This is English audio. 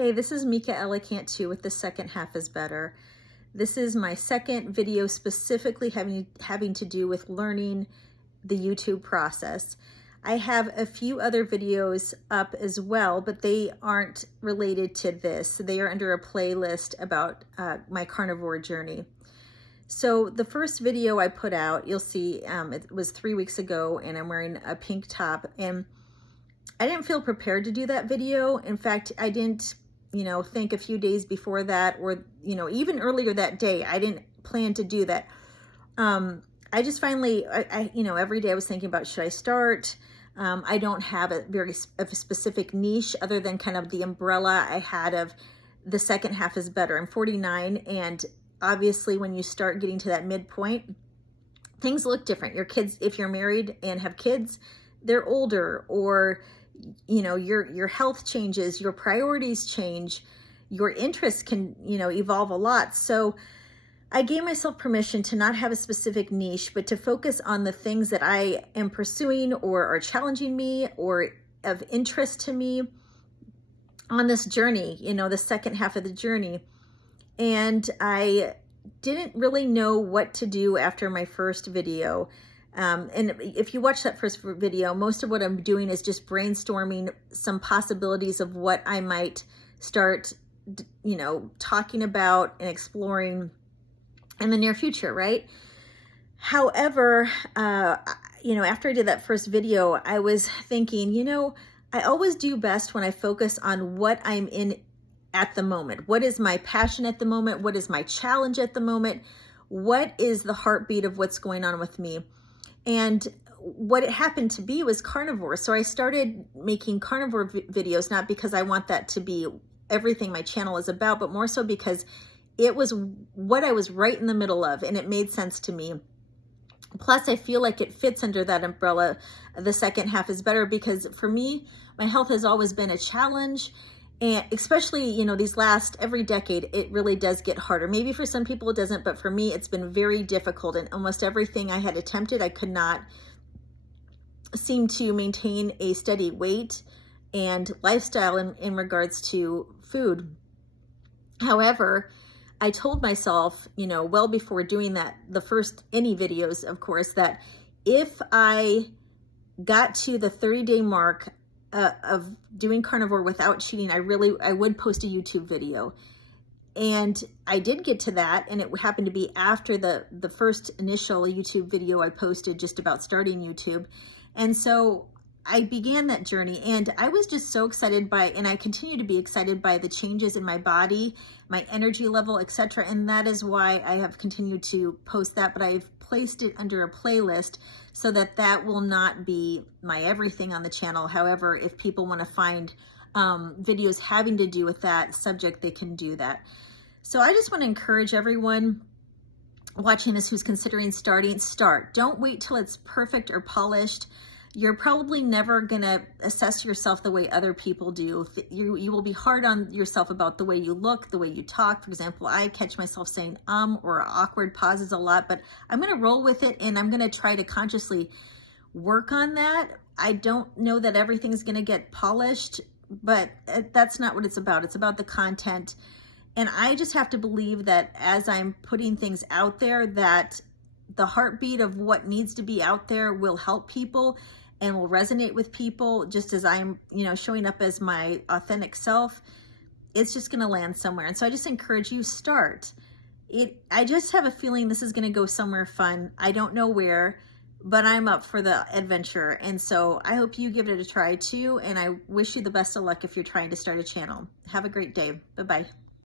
Hey, this is Mika Elegant too with The Second Half is Better. This is my second video specifically having to do with learning the YouTube process. I have a few other videos up as well, but they aren't related to this. They are under a playlist about my carnivore journey. So the first video I put out, you'll see it was 3 weeks ago, and I'm wearing a pink top, and I didn't feel prepared to do that video. In fact, I didn't, think a few days before that, or, even earlier that day, I didn't plan to do that. I just finally, every day I was thinking about, should I start? I don't have a specific niche other than kind of the umbrella I had of The Second Half is Better. I'm 49, and obviously when you start getting to that midpoint, things look different. Your kids, if you're married and have kids, they're older, or your health changes, your priorities change, your interests can, evolve a lot. So I gave myself permission to not have a specific niche, but to focus on the things that I am pursuing or are challenging me or of interest to me on this journey, the second half of the journey. And I didn't really know what to do after my first video. And if you watch that first video, most of what I'm doing is just brainstorming some possibilities of what I might start, talking about and exploring in the near future, right? However, after I did that first video, I was thinking, I always do best when I focus on what I'm in at the moment. What is my passion at the moment? What is my challenge at the moment? What is the heartbeat of what's going on with me? And what it happened to be was carnivore. So I started making carnivore videos, not because I want that to be everything my channel is about, but more so because it was what I was right in the middle of, and it made sense to me. Plus, I feel like it fits under that umbrella. The second half is better because for me, my health has always been a challenge. And especially, these last, every decade, it really does get harder. Maybe for some people it doesn't, but for me, it's been very difficult. And almost everything I had attempted, I could not seem to maintain a steady weight and lifestyle in regards to food. However, I told myself, well before doing that, the first any videos, of course, that if I got to the 30-day mark of doing carnivore without cheating, I would post a YouTube video. And I did get to that, and it happened to be after the first initial YouTube video I posted just about starting YouTube. And so I began that journey, and I was just so excited and I continue to be excited by the changes in my body, my energy level, etc. And that is why I have continued to post that, but I've placed it under a playlist so that will not be my everything on the channel. However, if people want to find videos having to do with that subject, they can do that. So I just want to encourage everyone watching this who's considering start. Don't wait till it's perfect or polished. You're probably never going to assess yourself the way other people do. You will be hard on yourself about the way you look, the way you talk. For example, I catch myself saying or awkward pauses a lot, but I'm going to roll with it, and I'm going to try to consciously work on that. I don't know that everything's going to get polished, but that's not what it's about. It's about the content. And I just have to believe that as I'm putting things out there, that the heartbeat of what needs to be out there will help people and will resonate with people, just as I'm, showing up as my authentic self. It's just going to land somewhere. And so I just encourage you, start. I just have a feeling this is going to go somewhere fun. I don't know where, but I'm up for the adventure. And so I hope you give it a try too. And I wish you the best of luck if you're trying to start a channel. Have a great day. Bye-bye.